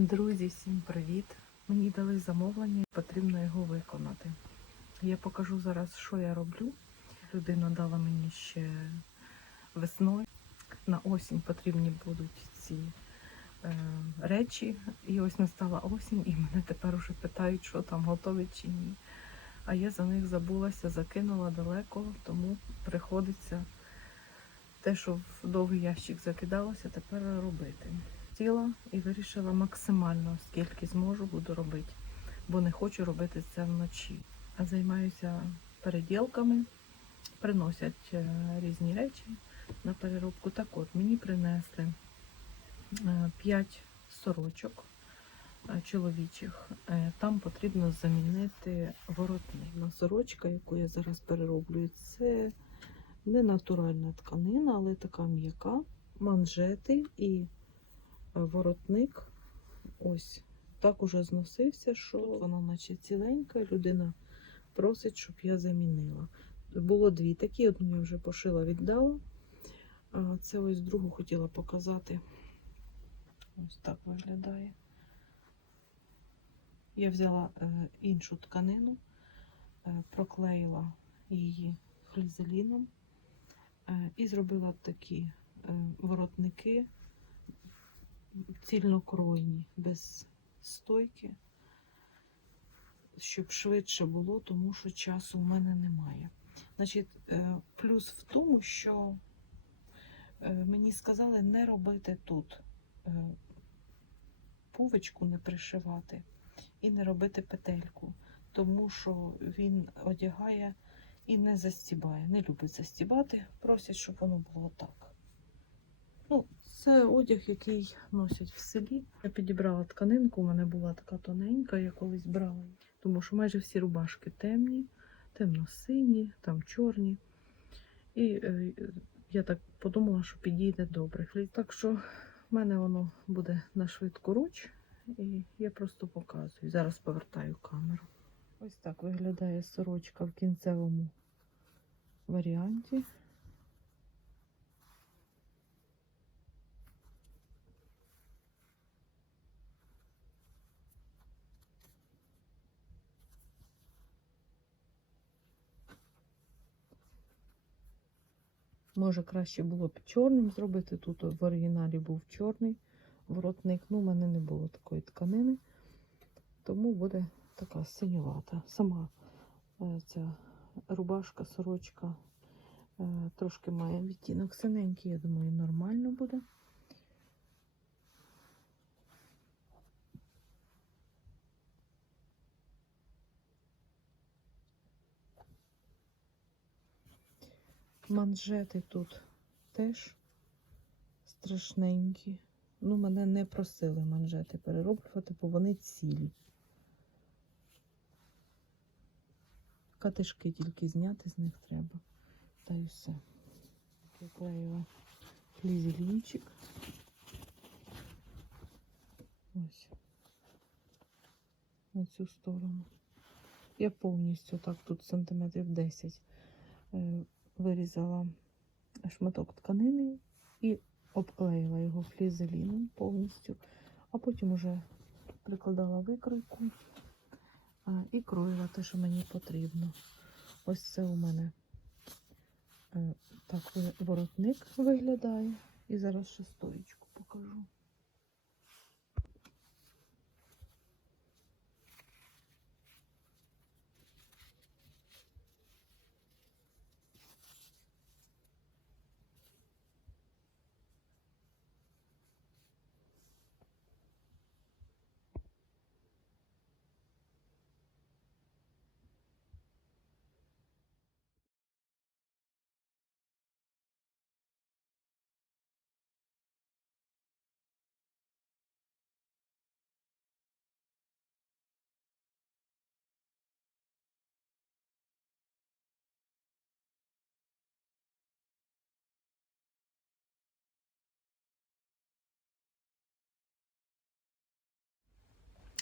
Друзі, всім привіт! Мені дали замовлення, потрібно його виконати. Я покажу зараз, що я роблю. Людина дала мені ще весною. На осінь потрібні будуть ці е, речі. І ось настала осінь, і мене тепер уже питають, що там готові чи ні. А я за них забулася, закинула далеко, тому приходиться те, що в довгий ящик закидалося, тепер робити сіла і вирішила максимально, скільки зможу, буду робити, бо не хочу робити це вночі. А займаюся переділками, приносять е, різні речі на переробку. Так от мені принесли 5 сорочок е, чоловічих. Е, Там потрібно замінити воротник. Сорочка, яку я зараз перероблюю, це не натуральна тканина, але така м'яка, манжети і воротник ось так уже зносився, що воно наче ціленька. Людина просить, щоб я замінила. Було дві такі, одну я вже пошила, віддала. Це ось другу хотіла показати. Ось так виглядає. Я взяла е, іншу тканину, е, проклеїла її флізеліном е, і зробила такі воротники цільнокройні, без стойки, щоб швидше було, тому що часу в мене немає. Значить, е, плюс в тому, що е, мені сказали не робити тут е, пувочку, не пришивати і не робити петельку, тому що він одягає і не застібає, не любить застібати, просять, щоб воно було так. Це одяг, який носять в селі. Я підібрала тканинку, у мене була така тоненька, я колись брала. Тому що майже всі рубашки темні, темно-сині, там чорні. І е, я так подумала, що підійде добре. Так що в мене воно буде на швидку руч, і я просто показую. Зараз повертаю камеру. Ось так виглядає сорочка в кінцевому варіанті. Може, краще було б чорним зробити. Тут в оригіналі був чорний воротник. Ну, у мене не було такої тканини, тому буде така синювата. Сама е, ця рубашка, сорочка е, трошки має відтінок синенький, я думаю, нормально буде. Манжети тут теж страшненькі. Ну, мене не просили манжети перероблювати, бо вони цілі. Катишки тільки зняти з них треба. Та й все. Приклеїла флізелінчик. Ось. На цю сторону. Я повністю так тут сантиметрів 10 е, вирізала шматок тканини і обклеїла його флізеліном повністю, а потім уже прикладала викройку і кроїла те, що мені потрібно. Ось це у мене е, так воротник виглядає. І зараз ще стоїчку покажу.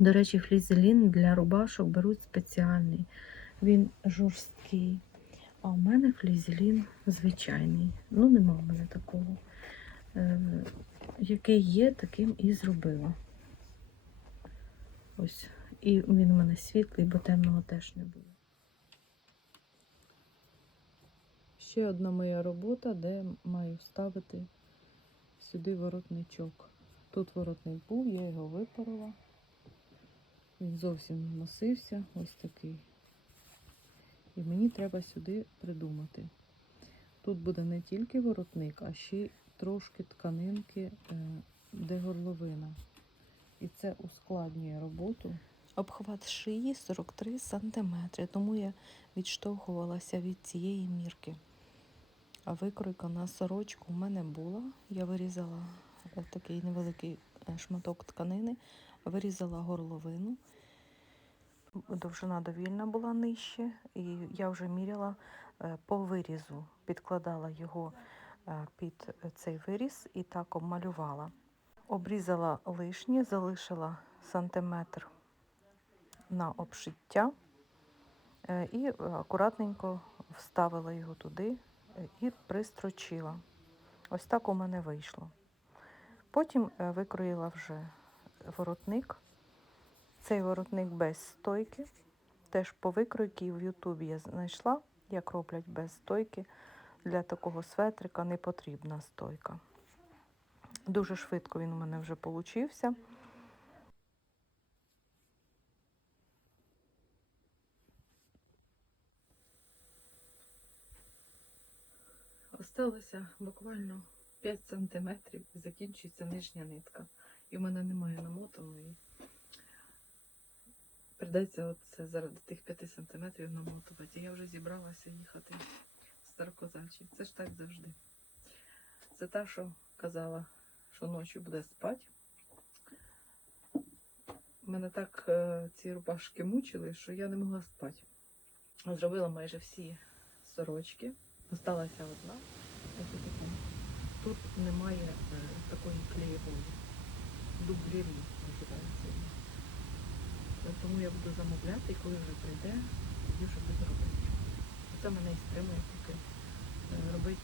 До речі, флізелін для рубашок беруть спеціальний. Він жорсткий. А у мене флізелін звичайний. Ну, нема в мене такого. Е, який є, таким і зробила. Ось. І він у мене світлий, бо темного теж не було. Ще одна моя робота, де маю вставити сюди воротничок. Тут воротник був, я його випорола. Він зовсім носився, ось такий. І мені треба сюди придумати. Тут буде не тільки воротник, а ще трошки тканинки, е, де горловина. І це ускладнює роботу. Обхват шиї 43 см, тому я відштовхувалася від цієї мірки. А викройка на сорочку у мене була. Я вирізала е, такий невеликий е, шматок тканини, вирізала горловину. Довжина довільна була нижче, і я вже міряла е, по вирізу, підкладала його е, під цей виріз і так обмалювала. Обрізала лишнє, залишила сантиметр на обшиття і акуратненько вставила його туди і пристрочила. Ось так у мене вийшло. Потім е, викроїла вже воротник. Цей воротник без стойки. Теж по викройки в Ютубі я знайшла, як роблять без стойки. Для такого светрика не потрібна стойка. Дуже швидко він у мене вже получився. Осталося буквально 5 сантиметрів і закінчується нижня нитка. І в мене немає намотаної. Придеться оце заради тих 5 сантиметрів намотувати. Я вже зібралася їхати в Старокозачі. Це ж так завжди. Це та, що казала, що ночі буде спати. Мене так е, ці рубашки мучили, що я не могла спати. Зробила майже всі сорочки. Осталася одна. Тут немає е, такої клеєвої. Дублірі називається. Е, Тому я буду замовляти, і коли вже прийде, тоді вже буду робити. Це мене і стримує поки е, робити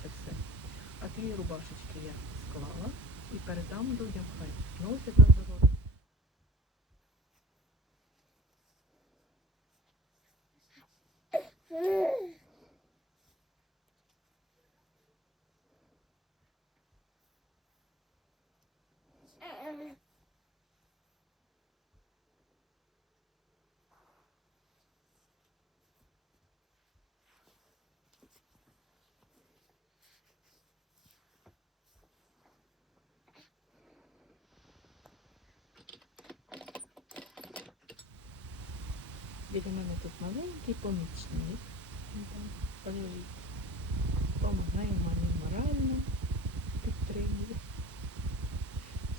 це все. А ті рубашечки я склала і передам людям, хай носять на Біля мене тут маленький помічник. Помагає мамі морально, підтримує.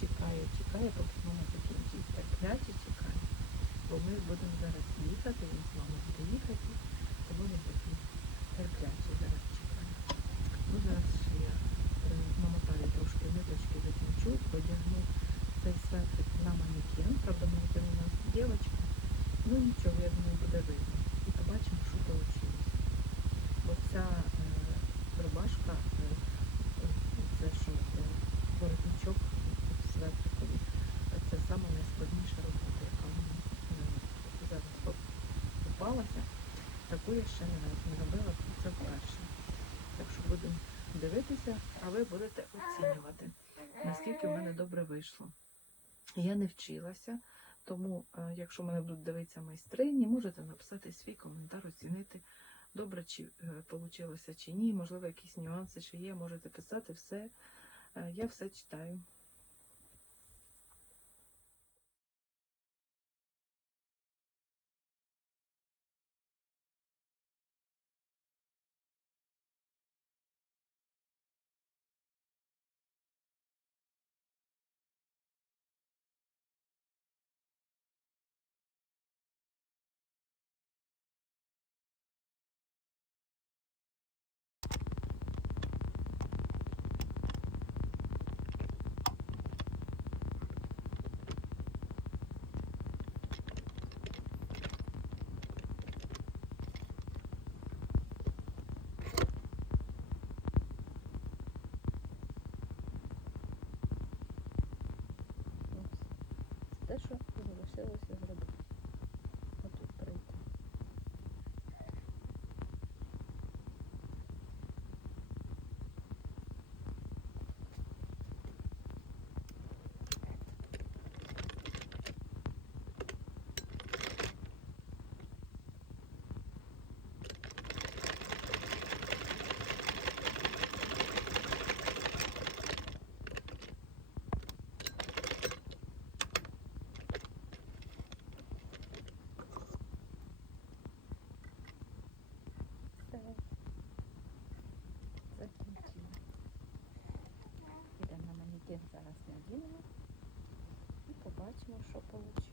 Чекає, чекає, поки мама закінчить терпляче чекає. Бо ми будемо зараз їхати, він з мамою буде їхати, тому він такий терплячий зараз чекає. Ну зараз ще я е, намотаю трошки ниточки закінчу, одягну цей светрик на манекен. Правда, манекен у нас дівчинка. Ну нічого, я думаю, буде видно. І побачимо, що вийшло. Бо ця е, рубашка, е, е, це що е, воротничок в светрикові, е, це саме найскладніша робота, яка мені е, зараз поп- попалася. Таку я ще не не робила, це вперше. Так що будемо дивитися, а ви будете оцінювати, наскільки в мене добре вийшло. Я не вчилася. Тому, е, якщо мене будуть дивитися майстрині, можете написати свій коментар, оцінити, добре чи вийшло чи ні. Можливо, якісь нюанси ще є, можете писати все. Е, Я все читаю. Зробити. Що вийшло.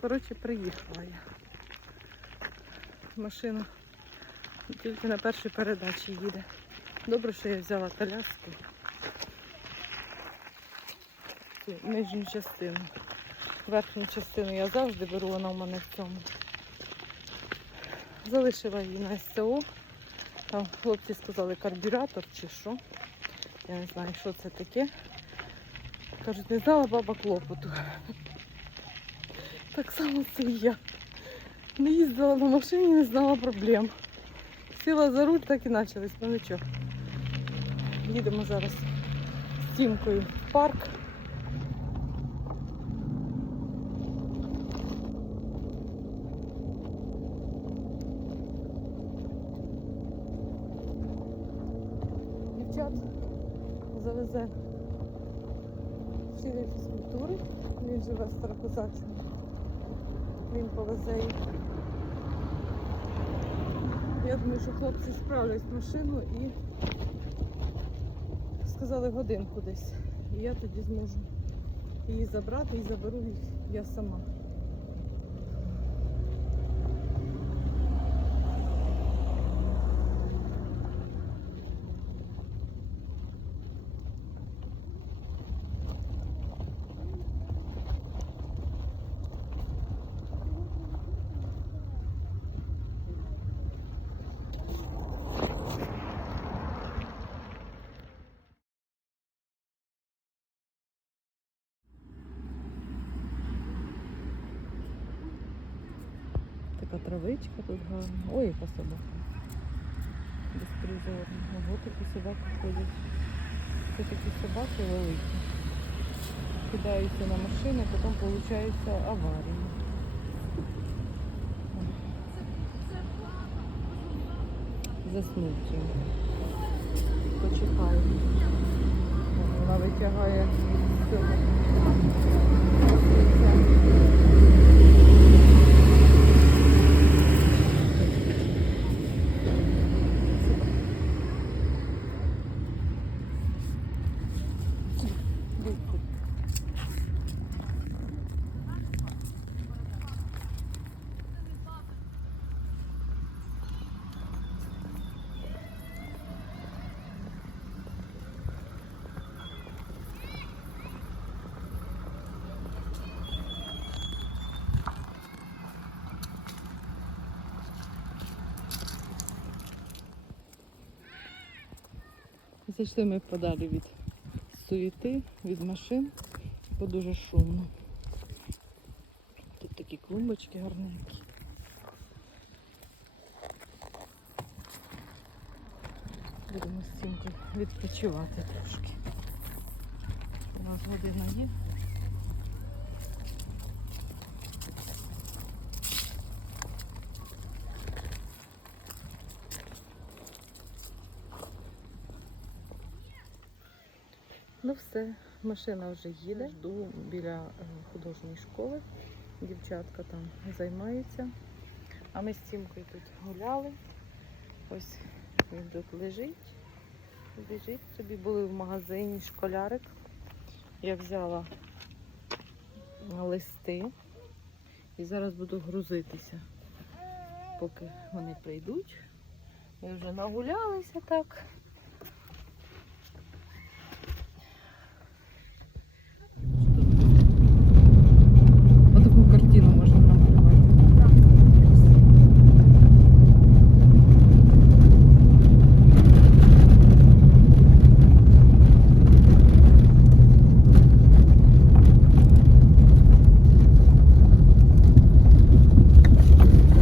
Коротше, приїхала я. Машина тільки на першій передачі їде. Добре, що я взяла коляску. Цю нижню частину. Верхню частину я завжди беру, вона в мене в цьому. Залишила її на СТО. Там хлопці сказали карбюратор чи що. Я не знаю, що це таке. Кажуть, не знала баба клопоту. Так само це. Не їздила на машині, не знала проблем. Сіла за руль, так і почались. Ну нічого. Їдемо зараз з Тімкою в парк. Дівчат завезе вчитель фізкультури. Він живе в. Він повезе їх. Я думаю, що хлопці справлять машину і сказали годинку десь. І я тоді зможу її забрати і заберу їх я сама. Така травичка тут гарна. Ой, яка собака. Безпризорна. Ого, такі собаки ходять. Це такі собаки великі. Кидаються на машини, потім виходить аварія. Заснуть. Почекаю. Вона витягає з цього. Зайшли ми подалі від суєти, від машин, бо дуже шумно. Тут такі клумбочки гарненькі. Будемо Тімкою відпочивати трошки. У нас година є. Ну все, машина вже їде. Жду біля е, художньої школи. Дівчатка там займаються. А ми з Тімкою тут гуляли. Ось він тут лежить. Лежить собі. Були в магазині школярик. Я взяла листи і зараз буду грузитися, поки вони прийдуть. Ми вже нагулялися так.